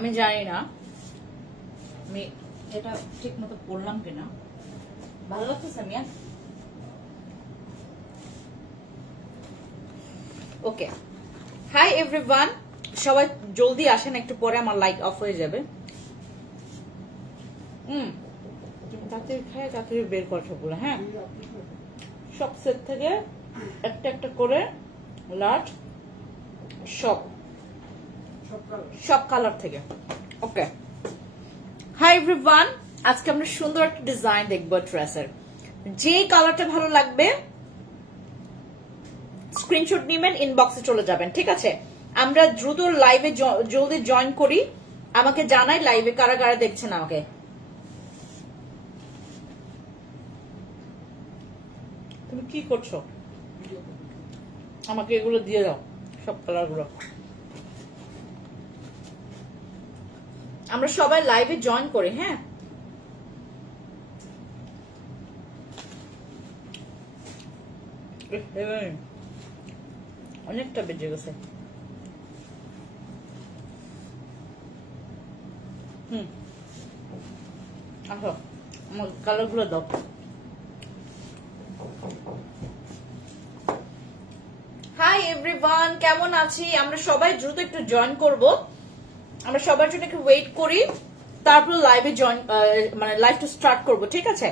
আমি জানি না আমি এটা ঠিক মতো পড়লাম কিনা। ভালো লাগতেছে মিয়া? ওকে, হাই এভরিওয়ান, সবাই জলদি আসেন, একটু পরে আমার লাইট অফ হয়ে যাবে। তাড়াতাড়ি খায় তাড়াতাড়ি বের কর সবগুলো। হ্যাঁ, সব সেট থেকে একটা একটা করে লাট, সব কালার থেকে। ওকে, হাই এভরিওয়ান, আজকে আমরা সুন্দর একটা ডিজাইন দেখবো ড্রেসের। যে কালারটা ভালো লাগবে স্ক্রিনশট নেবেন, ইনবক্সে চলে যাবেন, ঠিক আছে? আমরা দ্রুত লাইভে জলদি জয়েন করি, আমাকে জানাই লাইভে কারা কারা দেখছেন। আমাকে তুমি কি করছো? আমাকে এগুলো দিয়ে দাও, সব কালার গুলো। আমরা সবাই লাইভে জয়েন করি। হ্যাঁ, অনেকটা বেজে গেছে। আসো, আমার কালার গুলো দাও। হাই এভরিওয়ান, কেমন আছি? আমরা সবাই দ্রুত একটু জয়েন করব, আমরা সবার জন্য একটু ওয়েট করি, তারপর লাইভে জয়েন মানে লাইভটা স্টার্ট করব, ঠিক আছে?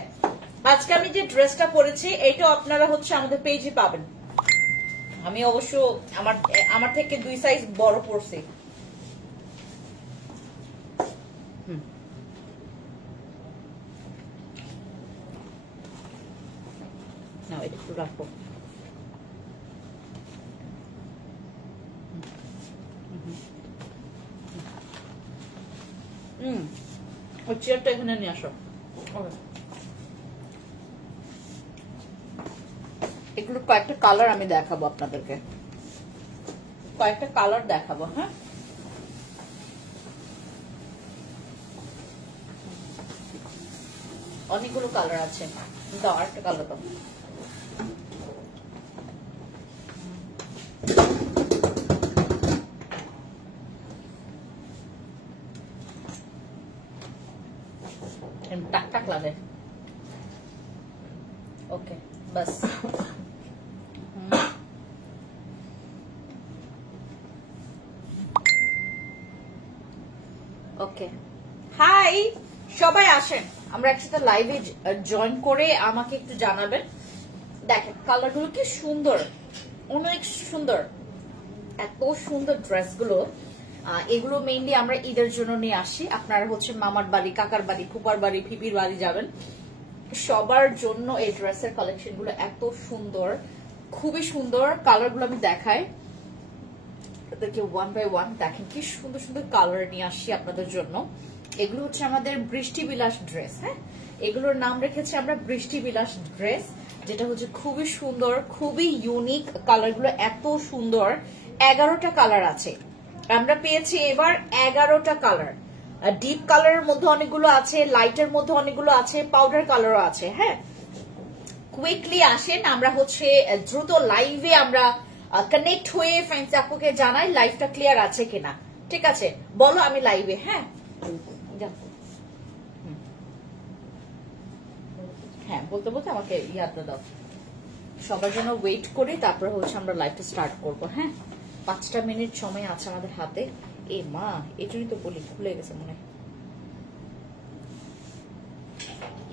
আজকে আমি যে ড্রেসটা পরেছি এটা আপনারা হচ্ছে আমাদের পেজে পাবেন। আমি অবশ্য আমার থেকে 2 সাইজ বড় পড়ছি। না, এটা একটু রাখো। ওই চেয়ারটা এখানে নিয়ে আসো। এগুলো কয়েকটা কালার আমি দেখাবো আপনাদেরকে, কয়েকটা কালার দেখাবো। হ্যাঁ, অনেকগুলো কালার আছে। দাও আরেকটা কালার দাও। টাক টাক লাগে। ওকে, বাস। ওকে, হাই, সবাই আসেন, আমরা একসাথে লাইভে জয়েন করে আমাকে একটু জানাবেন। দেখেন কালারগুলো কি সুন্দর, অনেক সুন্দর, এত সুন্দর ড্রেসগুলো। এগুলো মেইনলি আমরা ঈদের জন্য নিয়ে আসি। আপনারা হচ্ছে মামার বাড়ি, কাকার বাড়ি, ফুপার বাড়ি, ফিপির বাড়ি যাবেন, সবার জন্য এই ড্রেসের কালেকশন গুলো এত সুন্দর, খুবই সুন্দর। কালারগুলো আমি দেখাই তাদেরকে ওয়ান বাই ওয়ান। দেখেন কি সুন্দর সুন্দর কালার নিয়ে আসি আপনাদের জন্য। এগুলো হচ্ছে আমাদের বৃষ্টি বিলাস ড্রেস। হ্যাঁ, এগুলোর নাম রেখেছি আমরা বৃষ্টি বিলাস ড্রেস, যেটা হচ্ছে খুবই সুন্দর, খুবই ইউনিক। কালারগুলো এত সুন্দর, 11টা কালার আছে। আমরা পেয়েছি এবার 11টা কালার। ডিপ কালারের মধ্যে অনেকগুলো আছে, লাইটের মধ্যে অনেকগুলো আছে, পাউডার কালারও আছে। হ্যাঁ, কুইকলি আসেন, আমরা হচ্ছে দ্রুত লাইভে আমরা কানেক্ট হয়ে ফ্রেন্ডস আপুকে জানাই লাইভটা ক্লিয়ার আছে কিনা। ঠিক আছে, বলো আমি লাইভে। হ্যাঁ, হ্যাঁ বলতে বলতে আমাকে ইয়াদটা দাও। সবার জন্য ওয়েট করি, তারপরে হচ্ছে আমরা লাইভটা স্টার্ট করবো। হ্যাঁ, 5টা মিনিট সময় আছে আমাদের হাতে। এ মা, এই জন্যই তো বলি খুলে গেছে মনে হয়।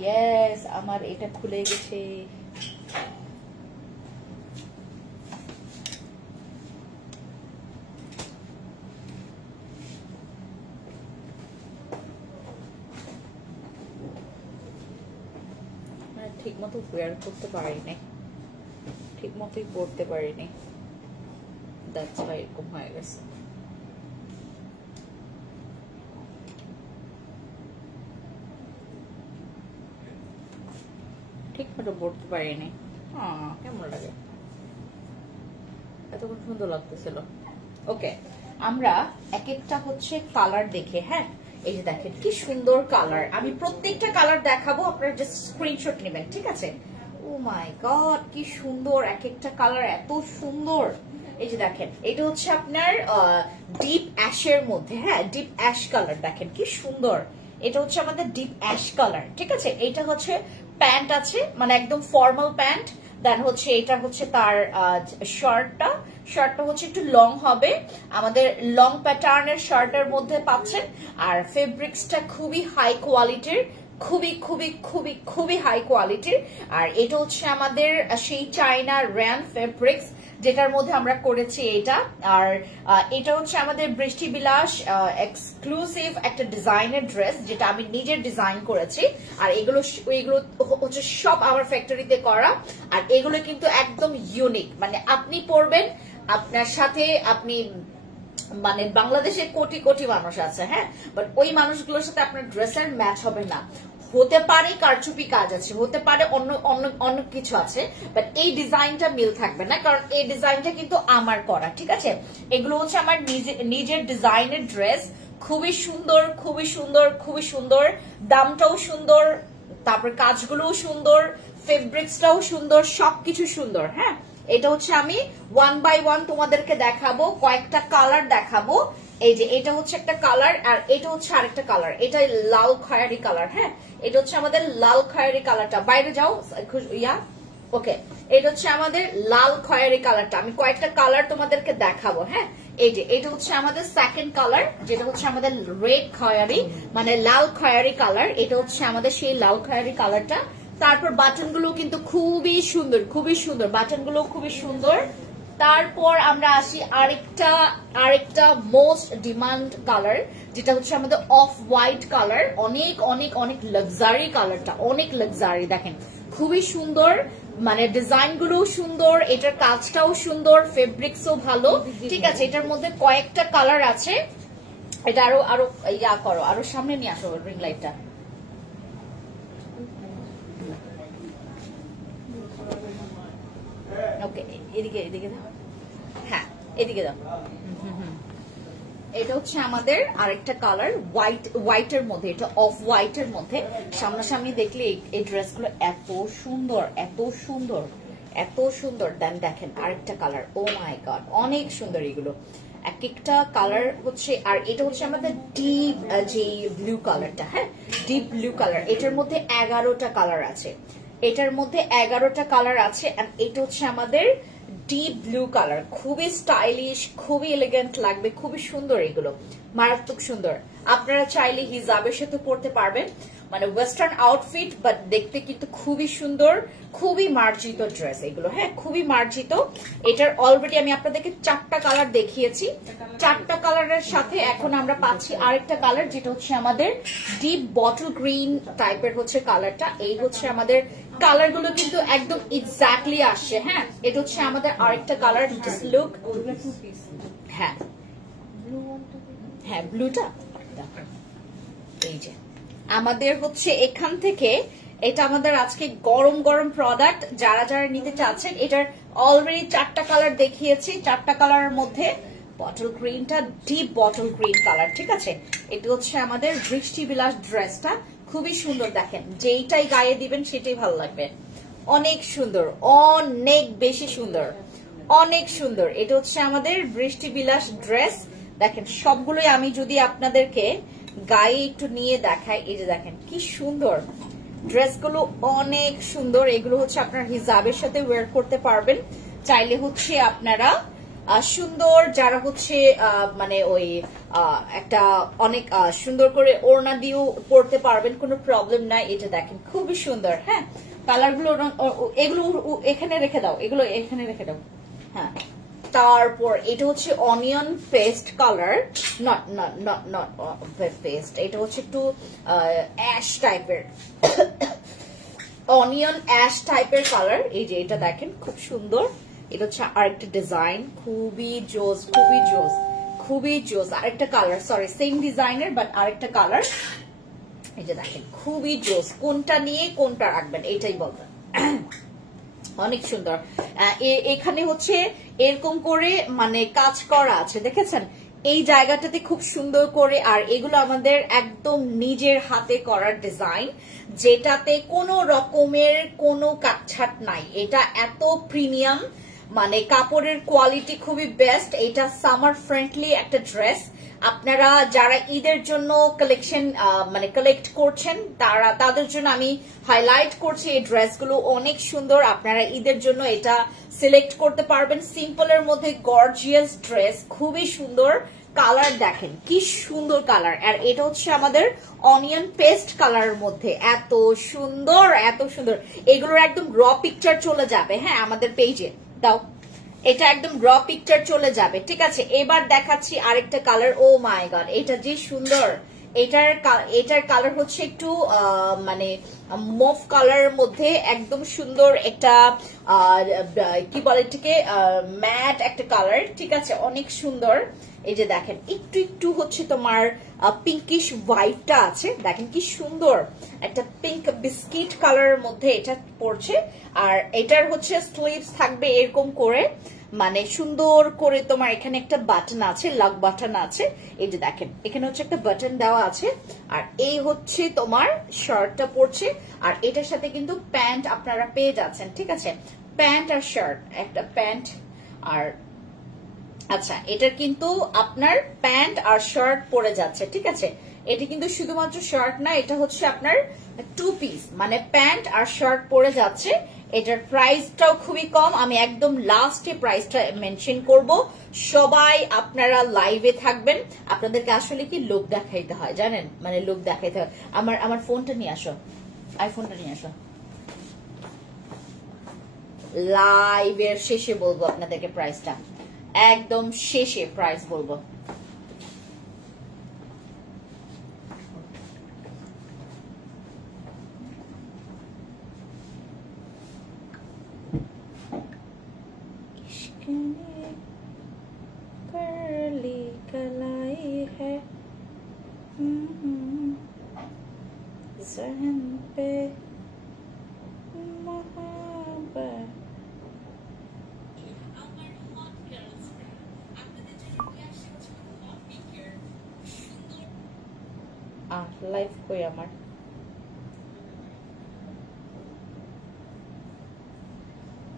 ইয়েস, আমার এটা খুলে গেছে। ঠিক মতো ওয়্যার করতে পারিনি, ঠিক মতোই পড়তে পারিনি, দ্যাটস ওয়াই এরকম হয়ে গেছে। ঠিক মতো পড়তে পারিনি। কেমন লাগে, এতক্ষণ সুন্দর লাগতেছিল। ওকে, আমরা এক একটা হচ্ছে কালার দেখে। হ্যাঁ, এই যে দেখেন কি সুন্দর কালার। আমি প্রত্যেকটা কালার দেখাবো, আপনারা জাস্ট স্ক্রিনশট নেবেন, ঠিক আছে? ও মাই গড, কি সুন্দর, এক একটা কালার এত সুন্দর। এই যে দেখেন, এটা হচ্ছে আপনার ডিপ অ্যাশের মধ্যে, হ্যাঁ ডিপ অ্যাশ কালার, দেখেন কি সুন্দর। এটা হচ্ছে আমাদের ডিপ অ্যাশ কালার, ঠিক আছে। এটা হচ্ছে প্যান্ট আছে, মানে একদম ফর্মাল প্যান্ট। দেন হচ্ছে এটা হচ্ছে তার শার্টটা হচ্ছে একটু লং হবে, আমাদের লং প্যাটার্নের শার্টের মধ্যে পাচ্ছেন। আর ফেব্রিক্সটা খুবই হাই কোয়ালিটির, খুবই খুবই খুবই খুবই হাই কোয়ালিটির। আর এটা হচ্ছে আমাদের সেই চায়না র্যান ফেব্রিক্স, যেটার মধ্যে আমরা করেছি এটা। আর এটা হচ্ছে আমাদের বৃষ্টি বিলাস এক্সক্লুসিভ একটা ডিজাইনের ড্রেস, যেটা আমি নিজের ডিজাইন করেছি। আর এগুলো হচ্ছে সব আমার ফ্যাক্টরিতে করা। আর এগুলো কিন্তু একদম ইউনিক, মানে আপনি পরবেন, আপনার সাথে আপনি, মানে বাংলাদেশে কোটি কোটি মানুষ আছে, হ্যাঁ, বাট ওই মানুষগুলোর সাথে আপনার ড্রেসের ম্যাচ হবে না। হতে পারে কারচুপি কাজ আছে, হতে পারে অন্য অন্য অন্য কিছু আছে, বাট এই ডিজাইনটা মিল থাকবে না, কারণ এই ডিজাইনটা কিন্তু আমার করা, ঠিক আছে। এগুলো হচ্ছে আমার নিজের ডিজাইনের ড্রেস, খুবই সুন্দর খুবই সুন্দর খুবই সুন্দর, দামটাও সুন্দর, তারপর কাজগুলোও সুন্দর, ফেব্রিক্সটাও সুন্দর, সবকিছু সুন্দর, হ্যাঁ। এটা হচ্ছে আমি 1 বাই 1 তোমাদেরকে দেখাবো, কয়েকটা কালার দেখাবো। এই যে এটা হচ্ছে একটা কালার, আর এটা হচ্ছে আরেকটা কালার, এটা লাল খয়েরি কালার, হ্যাঁ। এটা হচ্ছে আমাদের লাল খয়েরি কালারটা, বাইরে যাও ইয়া, ওকে। এটা হচ্ছে আমাদের লাল খয়েরি কালারটা, আমি কয়েকটা কালার তোমাদেরকে দেখাবো, হ্যাঁ। এই যে এটা হচ্ছে আমাদের সেকেন্ড কালার, যেটা হচ্ছে আমাদের রেড খয়েরি, মানে লাল খয়েরি কালার। এটা হচ্ছে আমাদের সেই লাল খয়েরি কালারটা। তারপর বাটন গুলো কিন্তু খুবই সুন্দর, খুবই সুন্দর, বাটন গুলো খুবই সুন্দর। তারপর আমরা আসি আরেকটা মোস্ট ডিমান্ড কালার, যেটা হচ্ছে আমাদের অফ হোয়াইট কালার, অনেক অনেক অনেক লাক্সারি কালারটা, অনেক লাক্সারি, দেখেন খুবই সুন্দর, মানে ডিজাইন গুলো সুন্দর, এটার কাজটাও সুন্দর, ফেব্রিক্সও ভালো, ঠিক আছে। এটার মধ্যে কয়েকটা কালার আছে। এটা আরো আরো ইয়া করো, আরো সামনে নিয়ে আসো রিং লাইটটা। ওকে, এদিকে এদিকে দাও, হ্যাঁ এদিকে দাও। এটা হচ্ছে আমাদের আরেকটা কালার, হোয়াইটের মধ্যে, এটা অফ হোয়াইটের মধ্যে। সামনাসামনি দেখলে এই ড্রেসগুলো এত সুন্দর, এত সুন্দর, এত সুন্দর। দেন দেখেন আরেকটা কালার, ও মাই গড, অনেক সুন্দর এগুলো, এক একটা কালার হচ্ছে। আর এটা হচ্ছে আমাদের ডিপ যে ব্লু কালারটা, হ্যাঁ ডিপ ব্লু কালার। এটার মধ্যে 11টা কালার আছে, এটার মধ্যে 11টা কালার আছে। এটা হচ্ছে আমাদের ডিপ ব্লু কালার, খুবই স্টাইলিশ, খুবই এলিগেন্ট লাগবে, খুবই সুন্দর, এগুলো মারাত্মক সুন্দর। আপনারা চাইলে হিজাবের সাথে পরতে পারবেন, মানে ওয়েস্টার্ন আউটফিট, বাট দেখতে কিন্তু খুবই সুন্দর, খুবই মার্জিত ড্রেস এগুলো, হ্যাঁ খুবই মার্জিত। এটার অলরেডি আমি আপনাদেরকে 4টা কালার দেখিয়েছি, 4টা কালারের সাথে এখন আমরা পাচ্ছি আরেকটা কালার, যেটা হচ্ছে আমাদের ডিপ বটল গ্রিন টাইপের হচ্ছে কালারটা। এই হচ্ছে আমাদের কালার গুলো কিন্তু একদম এক্স্যাক্টলি আসছে, হ্যাঁ। এটা হচ্ছে আমাদের আরেকটা কালার, জাস্ট লুক, হ্যাঁ হ্যাঁ ব্লুটা, এই যে আমাদের হচ্ছে এখান থেকে, এটা আমাদের আজকে গরম গরম প্রোডাক্ট, যারা যারা নিতে চাচ্ছেন। এটার অলরেডি 4টা কালার দেখিয়েছি, 4টা কালারের মধ্যে বটল গ্রিনটা ডিপ বটল গ্রিন কালার, ঠিক আছে। এটা হচ্ছে আমাদের বৃষ্টি বিলাস ড্রেসটা, খুবই সুন্দর, দেখেন যেইটাই গায়ে দিবেন সেটাই ভালো লাগবে, অনেক সুন্দর, অনেক বেশি সুন্দর, অনেক সুন্দর। এটা হচ্ছে আমাদের বৃষ্টি বিলাস ড্রেস, দেখেন সবগুলোই আমি যদি আপনাদেরকে গায়ে একটু নিয়ে দেখাই, এই যে দেখেন কি সুন্দর ড্রেসগুলো, অনেক সুন্দর। এগুলো হচ্ছে আপনার হিজাবের সাথে ওয়্যার করতে পারবেন, চাইলে হচ্ছে আপনারা সুন্দর, যারা হচ্ছে মানে ওই একটা অনেক সুন্দর করে ওড়না দিয়েও পরতে পারবেন, কোনো প্রবলেম নাই। এটা দেখেন খুবই সুন্দর, হ্যাঁ কালারগুলো, এগুলো এখানে রেখে দাও, এগুলো এখানে রেখে দাও, হ্যাঁ। তারপর এটা হচ্ছে onion paste colour, not paste, এটা হচ্ছে একটু অ্যাশ টাইপের, অনিয়ন অ্যাশ টাইপের কালার। এই যে এটা দেখেন খুব সুন্দর, এটা হচ্ছে আরেকটা ডিজাইন, খুবই জোস, খুবই জোস, খুবই জোস। আরেকটা কালার, সরি সেম ডিজাইনের বাট আরেকটা কালার। এই যে দেখেন খুবই জোস, কোনটা নিয়ে কোনটা রাখবেন এটাই বলবেন, অনেক সুন্দর। এখানে হচ্ছে এরকম করে মানে কাজ করা আছে, দেখেছেন এই জায়গাটাতে খুব সুন্দর করে, আর এগুলো আমাদের একদম নিজের হাতে করার ডিজাইন, যেটাতে কোনো রকমের কোনো কাটছাট নাই। এটা এত প্রিমিয়াম, মানে কাপড়ের কোয়ালিটি খুবই বেস্ট। এটা সামার ফ্রেন্ডলি একটা ড্রেস। আপনারা যারা ঈদের জন্য কালেকশন মানে কালেক্ট করছেন, তাদের জন্য আমি হাইলাইট করছি এই ড্রেসগুলো অনেক সুন্দর। আপনারা ঈদের জন্য এটা সিলেক্ট করতে পারবেন। সিম্পলের মধ্যে গর্জিয়াস ড্রেস, খুবই সুন্দর। কালার দেখেন কি সুন্দর কালার, আর এটা হচ্ছে আমাদের অনিয়ন পেস্ট কালারের মধ্যে, এত সুন্দর এত সুন্দর। এগুলোর একদম র পিকচার চলে যাবে, হ্যাঁ আমাদের পেজে দাও, এটা একদম র পিকচার চলে যাবে, ঠিক আছে। এবার দেখাচ্ছি আরেকটা কালার। ও মাই গড, এটা যে সুন্দর। এটার কালার হচ্ছে একটু মানে মুভ কালারের মধ্যে, একদম সুন্দর একটা কি বলে এটাকে, ম্যাট একটা কালার, ঠিক আছে, অনেক সুন্দর। এই যে দেখেন একটু একটু হচ্ছে তোমার পিঙ্কিশ হোয়াইটটা আছে, দেখেন কি সুন্দর একটা পিঙ্ক বিস্কিট কালারের মধ্যে এটা পড়ছে। আর এটার হচ্ছে স্লিভস থাকবে এরকম করে, মানে সুন্দর করে তোমার এখানে একটা বাটন আছে, লক বাটন আছে। এই যে দেখেন এখানে হচ্ছে একটা বাটন দেওয়া আছে, আর এই হচ্ছে তোমার শার্টটা পড়ছে। আর এটার সাথে কিন্তু প্যান্ট আপনারা পেয়ে যাচ্ছেন, ঠিক আছে, প্যান্ট আর শার্ট, একটা প্যান্ট আর আচ্ছা, এটার কিন্তু আপনার প্যান্ট আর শার্ট পরে যাচ্ছে, ঠিক আছে। এটা কিন্তু শুধুমাত্র শার্ট না, এটা হচ্ছে আপনার 2 পিস, মানে প্যান্ট আর শার্ট পরে যাচ্ছে। এটার প্রাইসটাও খুবই কম, আমি একদম লাস্টে প্রাইসটা মেনশন করব। সবাই আপনারা লাইভে থাকবেন। আপনাদেরকে আসলে কি লোক দেখাইতে হয় জানেন, মানে লোক দেখাইতে হয়। আমার ফোনটা নিয়ে আসো, আইফোনটা নিয়ে আসো। লাইভের শেষে বলবো আপনাদেরকে প্রাইসটা, একদম শেষে প্রাইস বলবো। करली कलाई है ज़हन पे मोहब्बत। লাইভ কই আমার,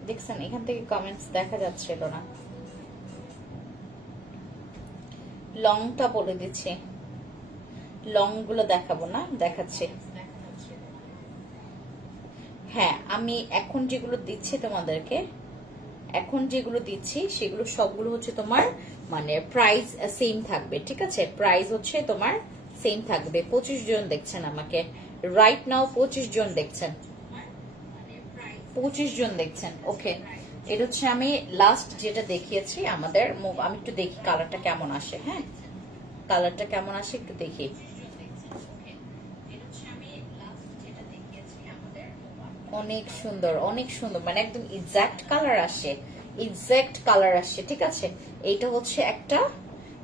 দেখছেন এখান থেকে কমেন্টস দেখা যাচ্ছিল না। লংটা বলে দিচ্ছি, লং গুলো দেখাবো না, দেখাচ্ছি। হ্যাঁ আমি এখন যেগুলো দিচ্ছি তোমাদেরকে, এখন যেগুলো দিচ্ছি সেগুলো সবগুলো হচ্ছে তোমার মানে প্রাইস সেম থাকবে, ঠিক আছে। প্রাইস হচ্ছে তোমার সেম থাকবে। 25 জন দেখছেন আমাকে রাইট নাও, 25 জন দেখছেন, 25 জন দেখছেন। ওকে, এটা হচ্ছে আমি লাস্ট যেটা দেখিয়েছি আমাদের। আমি একটু দেখি কালারটা কেমন আসে, হ্যাঁ কালারটা কেমন আসে একটু দেখি। অনেক সুন্দর, অনেক সুন্দর, মানে একদম এক্সাক্ট কালার আসে, এক্সাক্ট কালার আসে, ঠিক আছে। এইটা হচ্ছে একটা,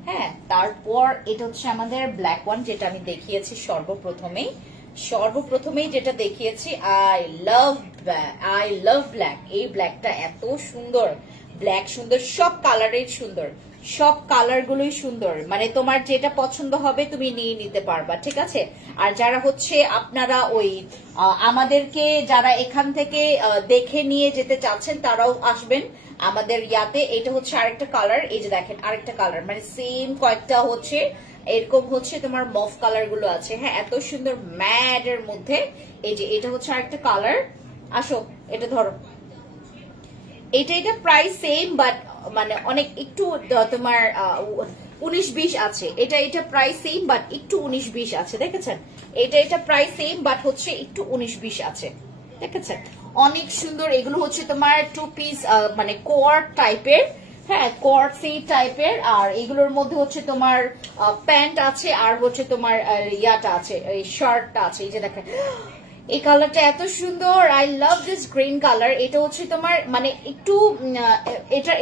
হ্যাঁ তারপর এটা হচ্ছে আমাদের ব্ল্যাক ওয়ান, যেটা আমি দেখিয়েছি সর্বপ্রথমেই যেটা দেখিয়েছি। I love black. এই ব্ল্যাকটা এত সুন্দর, ব্ল্যাক সুন্দর, সব কালারের সুন্দর, সব কালার গুলোই সুন্দর, মানে তোমার যেটা পছন্দ হবে তুমি নিয়ে নিতে পারবা, ঠিক আছে। আর যারা হচ্ছে আপনারা ওই আমাদেরকে যারা এখান থেকে দেখে নিয়ে যেতে চাচ্ছেন তারাও আসবেন আমাদের ইয়াতে। এটা হচ্ছে আরেকটা কালার, এই যে দেখেন আরেকটা কালার, মানে সেম কয়েকটা হচ্ছে এরকম হচ্ছে তোমার মফ কালার গুলো আছে, হ্যাঁ এত সুন্দর ম্যাট এর মধ্যে। এই যে এটা হচ্ছে আরেকটা কালার, আসো এটা ধরো। এটা প্রাইস সেম, বাট মানে অনেক একটু তোমার 19-20 আছে। এটা প্রাইস সেম বাট একটু 19-20 আছে, দেখেছেন। এটা প্রাইস সেম বাট হচ্ছে একটু 19-20 আছে, দেখেছেন। অনেক সুন্দর। এগুলো হচ্ছে তোমার 2 পিস মানে কোয়ার্ট টাইপের, হ্যাঁ কোয়ার্ট সেই টাইপের। আর এগুলোর মধ্যে হচ্ছে তোমার প্যান্ট আছে, আর হচ্ছে তোমার ইয়াটা আছে, এই শার্টটা আছে। এই যে দেখেন এই কালারটা এত সুন্দর, I love this green colour. এটা হচ্ছে তোমার মানে একটু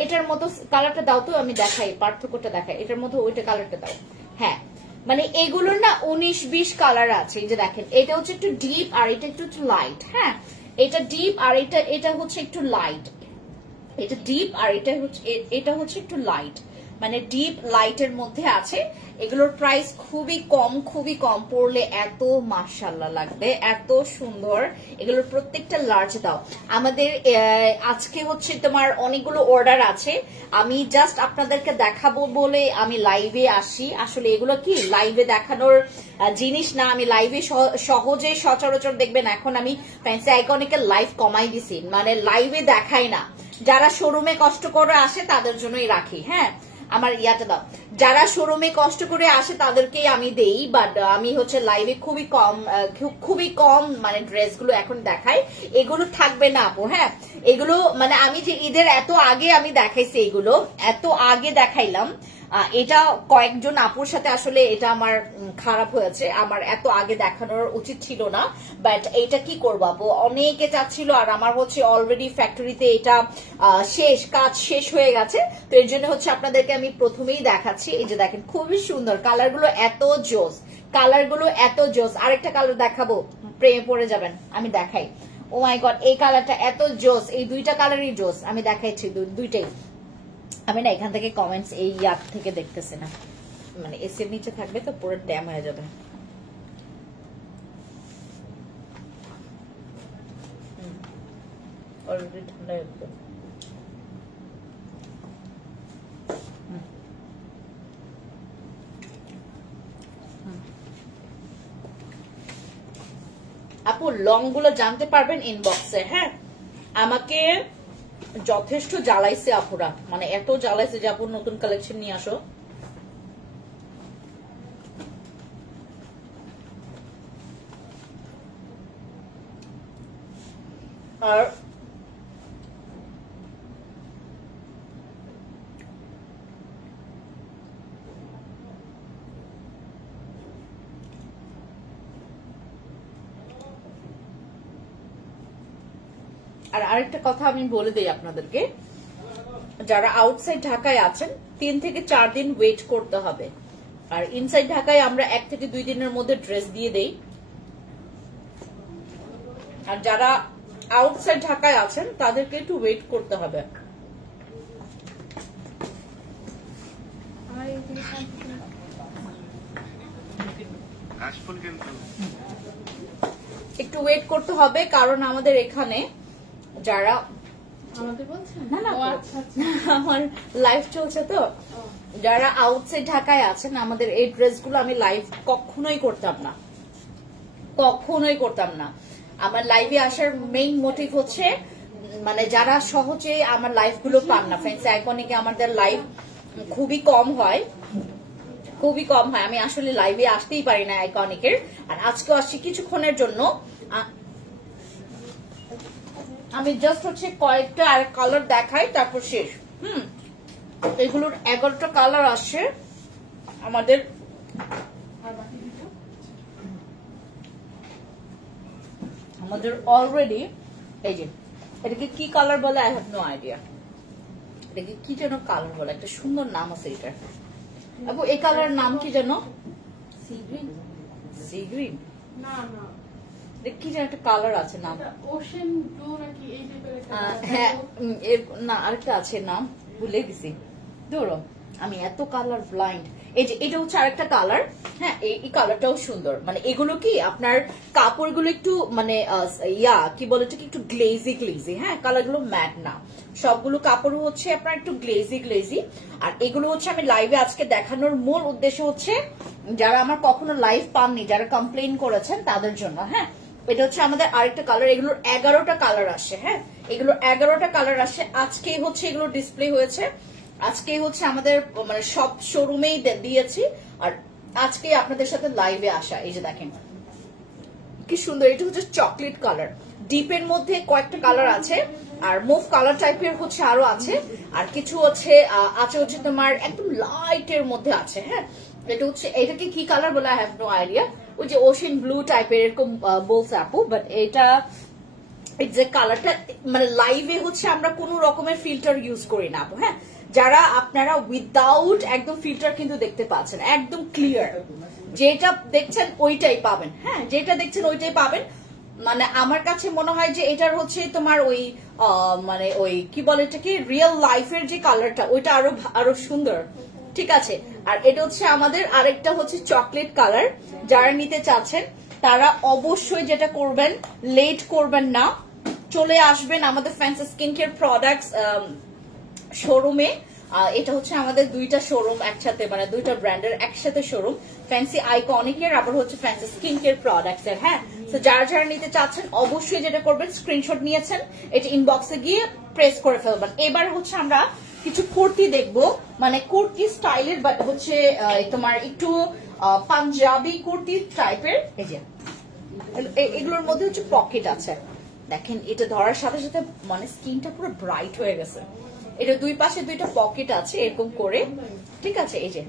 এটার মতো কালারটা দাও তো, আমি দেখাই পার্থক্যটা দেখাই। এটার মধ্যে ওইটা কালারটা দাও, হ্যাঁ মানে এগুলোর না 19-20 কালার আছে। এই যে দেখেন এটা হচ্ছে একটু ডিপ আর এটা একটু লাইট, হ্যাঁ এটা ডিপ আর এটা হচ্ছে একটু লাইট, এটা ডিপ আর এটা হচ্ছে একটু লাইট, মানে ডিপ লাইটের মধ্যে আছে। এগুলোর প্রাইস খুবই কম পড়লে এত মাশাআল্লাহ লাগবে, এত সুন্দর। এগুলোর প্রত্যেকটা লার্জ দাও। আমাদের আজকে হচ্ছে তোমার অনেকগুলো অর্ডার আছে, আমি জাস্ট আপনাদেরকে দেখাবো বলে আমি লাইভে আসি। আসলে এগুলো কি লাইভে দেখানোর জিনিস না, আমি লাইভে সহজে সচরাচর দেখবেন এখন আমি ফ্যান্সি আইকনিকের লাইভ কমাই দিছি, মানে লাইভে দেখাই না। যারা শোরুমে কষ্ট করে আসে তাদের জন্যই রাখি। হ্যাঁ, আমার ইয়াটা দাও। যারা শোরুমে কষ্ট করে আসে তাদেরকেই আমি দেই, বাট আমি হচ্ছে লাইভে খুবই কম মানে ড্রেসগুলো এখন দেখাই। এগুলো থাকবে না আপু। হ্যাঁ, এগুলো মানে আমি যে ঈদের এত আগে আমি দেখাইছি, এগুলো এত আগে দেখাইলাম। এটা কয়েকজন আপুর সাথে আসলে এটা আমার খারাপ হয়েছে, আমার এত আগে দেখানোর উচিত ছিল না, বাট এটা কি করবো আপু, অনেকে চাচ্ছিল আর আমার হচ্ছে অলরেডি ফ্যাক্টরিতে এটা কাজ শেষ হয়ে গেছে। তো এর জন্য হচ্ছে আপনাদেরকে আমি প্রথমেই দেখাচ্ছি। এই যে দেখেন খুবই সুন্দর কালারগুলো, এত জোস কালারগুলো, এত জোস। আরেকটা কালার দেখাবো, প্রেমে পড়ে যাবেন। আমি দেখাই, ও মাই গড, এই কালারটা এত জোস। এই দুইটা কালারই জোস, আমি দেখাইছি দুইটাই। আমি না এখান থেকে কমেন্টস এই ইয়ার থেকে দেখতেছি না, মানে এসির নিচে থাকবে তো পুরো ড্যাম হয়ে যাবে। অলরেডি ঠান্ডা হয়ে যাবে। আপু লং গুলো জানতে পারবেন ইনবক্সে। হ্যাঁ, আমাকে যথেষ্ট জ্বালাইছে আপুরা, মানে এত জ্বালাইছে যে আপুর নতুন কালেকশন নিয়ে আসো। আর আরেকটা কথা আমি বলে দেই আপনাদেরকে, যারা আউটসাইড ঢাকায় আছেন 3 থেকে 4 দিন ওয়েট করতে হবে, আর ইনসাইড ঢাকায় আমরা 1 থেকে 2 দিনের মধ্যে ড্রেস দিয়ে দেই। আর যারা আউটসাইড ঢাকায় আছেন তাদেরকে একটু ওয়েট করতে হবে। একটু ওয়েট করতে হবে, কারণ আমাদের এখানে যারা আমার লাইভ চলছে তো, যারা আউটসাইড ঢাকায় আছেন আমাদের এই ড্রেসগুলো আমি লাইভ কখনোই করতাম না। আমার লাইভে আসার মেইন মোটিভ হচ্ছে মানে যারা সহজে আমার লাইভ গুলো পান না। ফ্রেন্ডস আইকনিকে আমাদের লাইভ খুবই কম হয়। আমি আসলে লাইভে আসতেই পারি না আইকনিকের, আর আজকেও আসছি কিছুক্ষণের জন্য। আমি জাস্ট হচ্ছে কয়েকটা আর কালার দেখাই, তারপর শেষ। এগুলোর 11টা কালার আসছে আমাদের। অলরেডি এই যে এটাকে কি কালার বলে আই হ্যাভ নো আইডিয়া, এটাকে কি যেন কালার বলে, একটা সুন্দর নাম আছে এটা। আপু এই কালারের নাম কি যেন? সি গ্রিন না, কি যেন একটা কালার আছে নাম, ওশেন ব্লু নাকি এই টাইপের একটা। হ্যাঁ, না আরেকটা আছে নাম ভুলে গেছি। ধরো আমি এত কালার ব্লাইন্ড। এই যে এটা হচ্ছে আরেকটা কালার। হ্যাঁ, এই কালারটাও সুন্দর। মানে এগুলো কি আপনার কাপড়গুলো একটু মানে কি বলে এটাকে, একটু গ্লেজি। হ্যাঁ, কালারগুলো ম্যাট না, সবগুলো কাপড় হচ্ছে আপনার একটু গ্লেজি। আর এগুলো হচ্ছে আমি লাইভে আজকে দেখানোর মূল উদ্দেশ্য হচ্ছে যারা আমার কখনো লাইভ পাননি, যারা কমপ্লেইন করেছেন তাদের জন্য। হ্যাঁ, এটা হচ্ছে আমাদের আরেকটা কালার। এগুলোর 11টা কালার আসে। হ্যাঁ, এগুলোর 11টা কালার আসে। আজকে হচ্ছে এগুলো ডিসপ্লে হয়েছে, আজকে হচ্ছে আমাদের মানে সব শোরুমেই দিয়েছি, আর আজকে আপনাদের সাথে লাইভে আসা। এই যে দেখেন কি সুন্দর, এটা হচ্ছে চকলেট কালার। ডিপের মধ্যে কয়েকটা কালার আছে, আর মুভ কালার টাইপের হচ্ছে আরো আছে, আর কিছু হচ্ছে তোমার একদম লাইটের মধ্যে আছে। হ্যাঁ, এটা হচ্ছে এটাকে কি কালার বলে আই হ্যাভ নো আইডিয়া। ওই যে ওশেন ব্লু টাইপের এরকম বলছে আপু, বাট এটা যে কালারটা মানে লাইভে হচ্ছে আমরা কোনো রকমের ফিল্টার ইউজ করি না আপু। হ্যাঁ, যারা আপনারা উইদাউট একদম ফিল্টার কিন্তু দেখতে পাচ্ছেন, একদম ক্লিয়ার যেটা দেখছেন ওইটাই পাবেন। হ্যাঁ, যেটা দেখছেন ওইটাই পাবেন। মানে আমার কাছে মনে হয় যে এটার হচ্ছে তোমার ওই মানে ওই কি বলে এটাকে রিয়েল লাইফের যে কালারটা ওইটা আরো সুন্দর। ঠিক আছে, আর এটা হচ্ছে আমাদের আরেকটা হচ্ছে চকলেট কালার। যারা নিতে চাচ্ছেন তারা অবশ্যই যেটা করবেন, লেট করবেন না, চলে আসবেন আমাদের ফ্যান্সি স্কিন কেয়ার প্রোডাক্টস শোরুমে। এটা হচ্ছে আমাদের দুইটা শোরুম একসাথে, মানে দুইটা ব্র্যান্ডের একসাথে শোরুম, ফ্যান্সি আইকনিকের আবার হচ্ছে ফ্যান্সি স্কিন কেয়ার প্রোডাক্টস এর। হ্যাঁ, তো যারা যারা নিতে চাচ্ছেন অবশ্যই যেটা করবেন, স্ক্রিনশট নিয়েছেন এটা ইনবক্সে গিয়ে প্রেস করে ফেলবেন। এবার হচ্ছে আমরা কিছু কুর্তি দেখবো, মানে কুর্তি স্টাইলের, বাট হচ্ছে তোমার একটু পাঞ্জাবি কুর্তি টাইপের। এই যে এগুলোর মধ্যে হচ্ছে পকেট আছে, দেখেন এটা ধরার সাথে সাথে মানে স্কিনটা পুরো ব্রাইট হয়ে গেছে। এটা দুই পাশে দুইটা পকেট আছে এরকম করে। ঠিক আছে, এই যে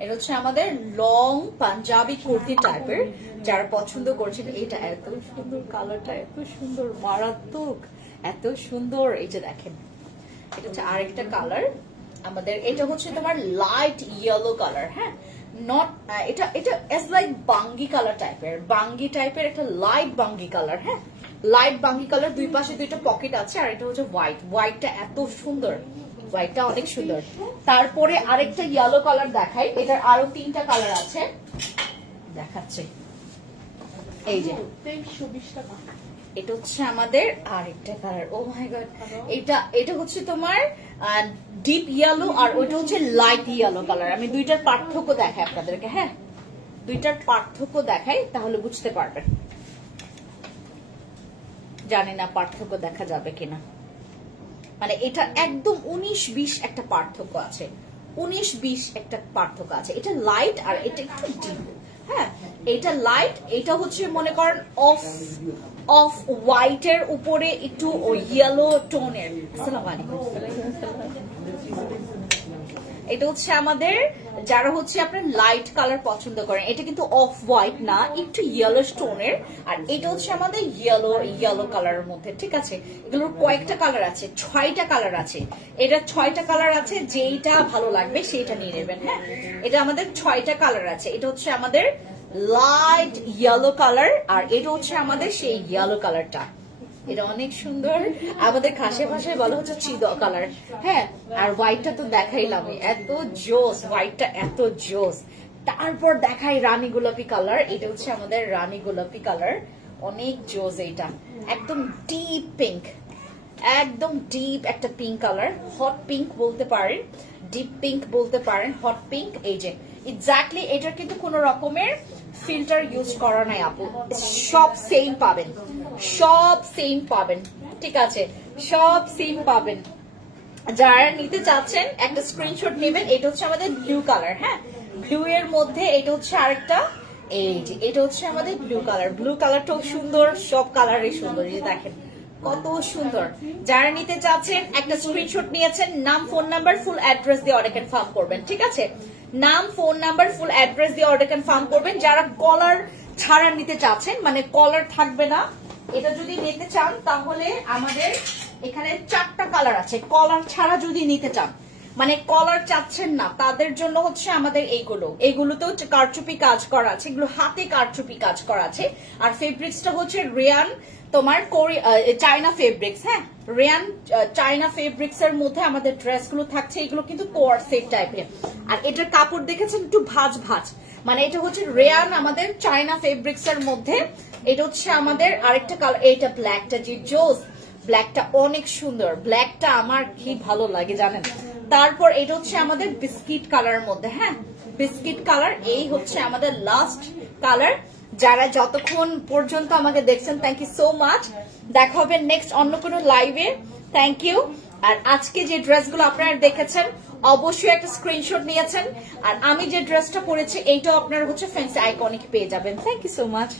এটা হচ্ছে আমাদের লং পাঞ্জাবি কুর্তি টাইপের। যারা পছন্দ করছেন, এটা এত সুন্দর, কালারটা এত সুন্দর, মারাত্মক, এত সুন্দর। এই যে দেখেন এটা হচ্ছে আরেকটা কালার আমাদের, এটা হচ্ছে তোমার লাইট ইয়েলো কালার। হ্যাঁ, নট এটা এটা এস লাইক বাঙ্গি কালার টাইপের, বাঙ্গি টাইপের একটা লাইট বাঙ্গি কালার। হ্যাঁ, লাইট বাঙ্গি কালার, দুই পাশে দুইটা পকেট আছে। আর এটা হচ্ছে হোয়াইট, হোয়াইটটা এত সুন্দর, হোয়াইটটা অনেক সুন্দর। তারপরে আরেকটা ইয়েলো কালার দেখাই, এটার আরো তিনটা কালার আছে, দেখাচ্ছে। এই যে এটা হচ্ছে আমাদের আরেকটা কালার। ও মাই গড, এটা হচ্ছে তোমার ডিপ ইয়েলো আর ওইটা হচ্ছে লাইট ইয়েলো কালার। আমি দুইটার পার্থক্য দেখাই আপনাদেরকে। হ্যাঁ, দুইটার পার্থক্য দেখাই, তাহলে বুঝতে পারবেন। জানি না পার্থক্য দেখা যাবে কিনা, মানে এটা একদম 19-20 একটা পার্থক্য আছে, 19-20 একটা পার্থক্য আছে। এটা লাইট আর এটা একটু ডিপ। হ্যাঁ, এটা লাইট, এটা হচ্ছে মনে করেন অফ হোয়াইটের উপরে একটু ইয়েলো টোনের। আসসালামু আলাইকুম। এটা হচ্ছে আমাদের যারা হচ্ছে আপনার লাইট কালার পছন্দ করেন, এটা কিন্তু অফ হোয়াইট না, একটু ইয়েলো স্টোনের। আর এটা হচ্ছে আমাদের ইয়েলো কালারের মধ্যে। ঠিক আছে, এগুলোর কয়েকটা কালার আছে, 6টা কালার আছে। এটা 6টা কালার আছে, যেইটা ভালো লাগবে সেইটা নিয়ে নেবেন। হ্যাঁ, এটা আমাদের 6টা কালার আছে। এটা হচ্ছে আমাদের লাইট ইয়েলো কালার, আর এটা হচ্ছে আমাদের সেই ইয়েলো কালারটা। এটা অনেক সুন্দর, আমাদের খাসে ভাষায় বলা হচ্ছে চিদা কালার। হ্যাঁ, আর হোয়াইটটা তো দেখাইলাম, এত জোস, হোয়াইটটা এত জোস। তারপর দেখাই রানী গোলাপি কালার, এটা হচ্ছে আমাদের রানী গোলাপি কালার, অনেক জোস। এইটা একদম ডিপ পিঙ্ক, একদম ডিপ একটা পিঙ্ক কালার, হট পিঙ্ক বলতে পারেন, ডিপ পিঙ্ক বলতে পারেন, হট পিঙ্ক। এই যে এক্স্যাক্টলি এটার কিন্তু কোনো রকমের ফিল্টার ইউজ করা নাই আপু, সব সেম পাবেন, সব সেম পাবেন। ঠিক আছে, সব সেম পাবেন। যারা নিতে চাচ্ছেন একটা স্ক্রিনশট নেবেন। এটা হচ্ছে আমাদের ব্লু কালার। হ্যাঁ, ব্লু এর মধ্যে এটা হচ্ছে আরেকটা, এই যে এটা হচ্ছে আমাদের ব্লু কালার। ব্লু কালারটাও সুন্দর, সব কালারই সুন্দর। এই দেখেন কত সুন্দর। যারা নিতে চাচ্ছেন একটা স্ক্রিনশট নিয়েছেন, নাম, ফোন নাম্বার, ফুল অ্যাড্রেস দিয়ে অর্ডার কনফার্ম করবেন। ঠিক আছে, নাম, ফোন নাম্বার, ফুল অ্যাড্রেস দিয়ে অর্ডার কনফার্ম করবেন। যারা কলার ছাড়া নিতে চাচ্ছেন, মানে কলার থাকবে না, এটা যদি নিতে চান তাহলে আমাদের এখানে 4টা কালার আছে। কলার ছাড়া যদি নিতে চান, মানে কলার চাচ্ছেন না, তাদের জন্য হচ্ছে আমাদের এইগুলোতেও কারচুপি কাজ করা আছে, এগুলো হাতে কারচুপি কাজ করা আছে। আর ফেব্রিক্সটা হচ্ছে রেয়ান তোমার চায়না ফেব্রিক্স। হ্যাঁ, রেয়ান চায়না ফেব্রিক্স এর মধ্যে আমাদের ড্রেসগুলো থাকছে। এগুলো কিন্তু কোয়ার সেট টাইপের। আর এটার কাপড় দেখেছেন একটু ভাঁজ ভাঁজ, মানে এটা হচ্ছে রেয়ান আমাদের চায়না ফেব্রিক্স এর মধ্যে। এটা হচ্ছে আমাদের আরেকটা কালার, এইটা ব্ল্যাকটা, যে জোস, ব্ল্যাকটা অনেক সুন্দর, ব্ল্যাকটা আমার কি ভালো লাগে জানেন। তারপর এটা হচ্ছে আমাদের বিস্কিট কালারের মধ্যে। হ্যাঁ, বিস্কিট কালার, এই হচ্ছে আমাদের লাস্ট কালার। যারা যতক্ষণ পর্যন্ত আমাকে দেখছেন, থ্যাংক ইউ সো মাচ। দেখা হবে নেক্সট অন্য কোনো লাইভে। Thank you. আর আজকে যে ড্রেসগুলো আপনারা দেখেছেন, অবশ্যই একটা স্ক্রিনশট নিয়েছেন। আর আমি যে ড্রেসটা পরেছি এইটাও আপনারা হচ্ছে ফ্যান্সি আইকনিক পেয়ে যাবেন। Thank you so much.